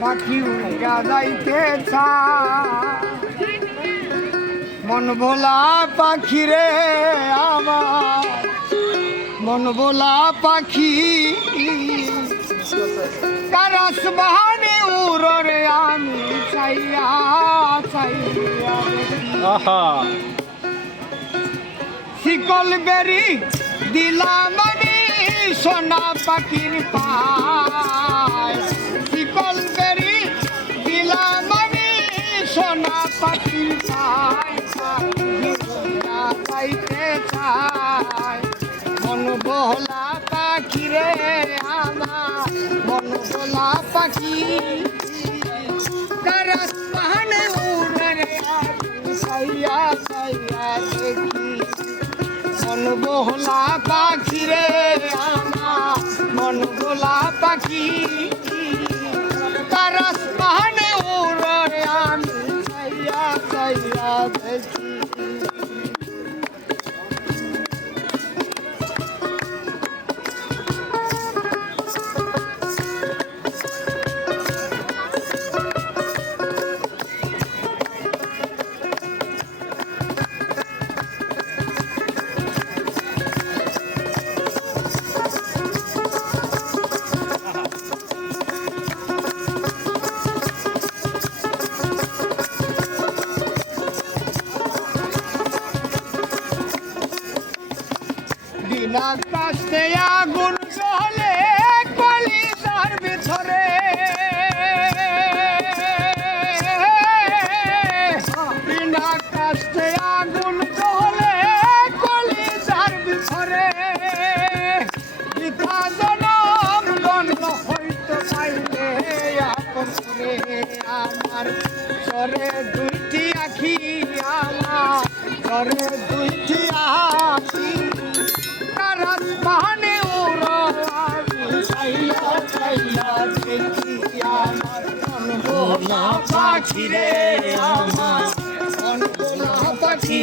পাখি যাইতে মন ভোলা পাখি রে আমার মন ভোলা পাখি। কারাস বাহানে উড়রে আমি চাইয়া চাইয়া। শিকল বেরি দিলাম আমি সোনা পাখির পায়। পাখির পাইতে চায় মন বহলা পাখি রে আমার মন বহলা পাখি কারাস পাহানে উড়ে রে সাইয়া সাইয়া দেখি মন বহলা পাখি রে আমার, মন বহলা পাখি। কাছে আগুন জ্বলে, কলিজার ভিতরে। কাছে আগুন জ্বলে, কলিজার ভিতরে। পিতা জনম জন্ম হইতে পাইলে আপন আমার চরে দুইটি আখি, আমার চরে দুইটি আখি। বাহানে আমি চাইয়া চাইয়া দেখি আমার মন। পাখি রে আমার পাখি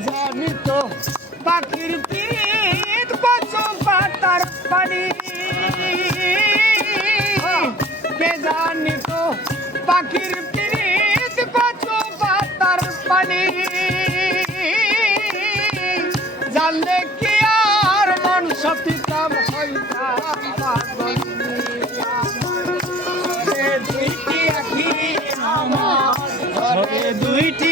জানি তো পাখির পিঠ কচু পাতার পানি। কে জানি তো পাখির পিঠ কচু পাতার পানি। জানলে কি আর মন সতিতাম হইতাম দুইটি